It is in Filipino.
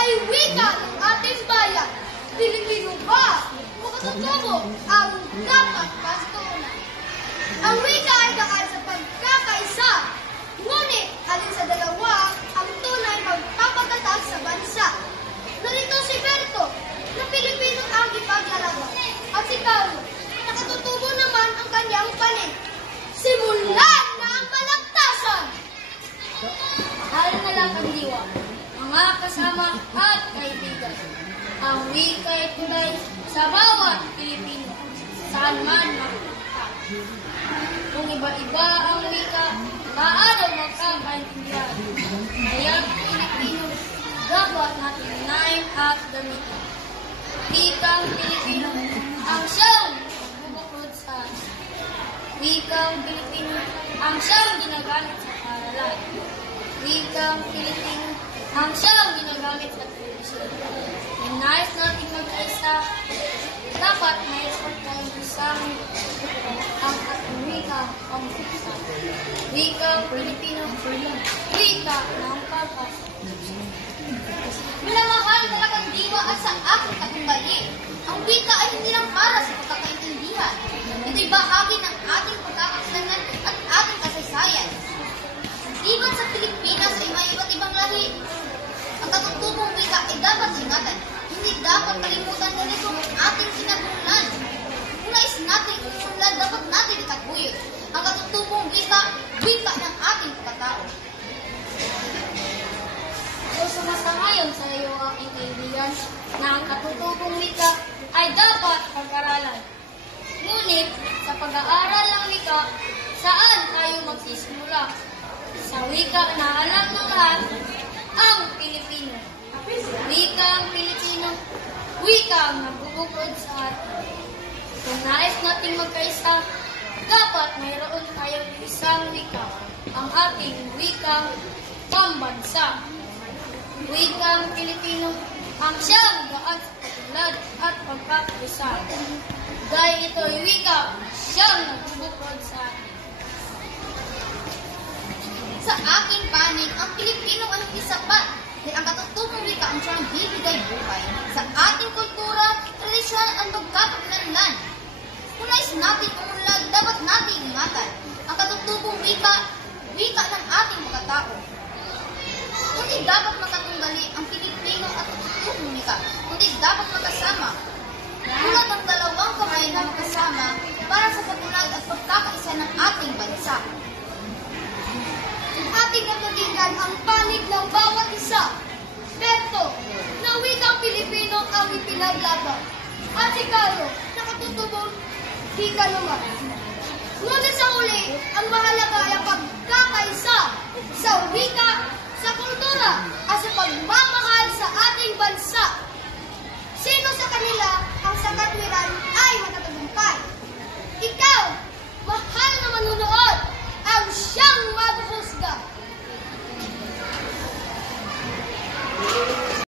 ay wika ng ating bayan. Pilipino ba? Makatutubo ang dapat pastunan. Ang wika ay daan sa pagkakaisa. Ngunit, alin sa dalawa ang tunay magpapatatag sa bansa. Narito si Berto, na Pilipino ang ipaglalaban. At si Carlo, nakatutubo naman ang kanyang panig. Simulan na ang balagtasan! Mahal na lang ang diwa, mga kasama at kaibigan. Ang wika ay tunay sa bawat Pilipino, saan man mapunta. Kung iba-iba ang wika, paano magkakaintindihan? Kaya Pilipino, dapat natin unahin at gamitin. Wikang Pilipino, ang siyang bubukod sa wikang Pilipino, ang siyang ginagamit sa paaralan. Wikang Pilipino, ang siyang ginagamit sa telebisyon. Kung nais natin mag-isa, dapat mayroon tayong isang ang ating wika ang isa. Wikang Pilipino, wika ng pagkasa. Minamahal talagang diwa at sa aking katumbali. Ang wika ay hindi lang para sa pagkakaintindihan. Ito'y bahagi ng ating pagkakakilanlan at ating kasaysayan. Diba't sa Pilipinas ay may iba't ibang lahi. Ang katutubong wika ay dapat ingatan. Hindi dapat kalimutan na nito ang ating kinagumulan. Kung nais natin umunlad, dapat natin itaguyod. Ang katutubong wika, wika ng ating pagkatao. So, sumasangayon sa iyo, aking kaibigan, na ang katutubong wika ay dapat pag-aralan. Ngunit, sa pag-aaral ng wika, saan tayo magsisimula? Sa wika na alam ng lahat, ang Pilipino. Wika ang Pilipino, wika ang nagbubukod sa atin. Kung nais nating magkaisa, dapat mayroon tayong isang wika, ang ating wikang pambansa. Wikang Pilipino, ang siyang daan sa katulad at pagkakaisa. Dahil ito'y wika, siyang nagbubukod sa atin. Sa aking panig, ang Pilipino ay hindi sapat. Dahil ang katutubong wika ang siyang bibigay buhay sa ating kultura, tradisyon at pagkakakilanlan. Kung nais natin umunlad, dapat natin ingatan. Ang katutubong wika, wika ng ating pagkatao. Hindi dapat makatunggali ang Pilipino at katutubong wika, kundi dapat magkasama. Tulad ng dalawang kamay na magkasama para sa pagpunag at pagkakaisa ng ating bansa. Ating natuligan ang panig ng bawat isa. Berto, na wikang Pilipino ang ipinaglaban. At si Carlo, nakatutubong wika naman. Ngunit sa huli, ang mahalaga ay ang pagkakaisa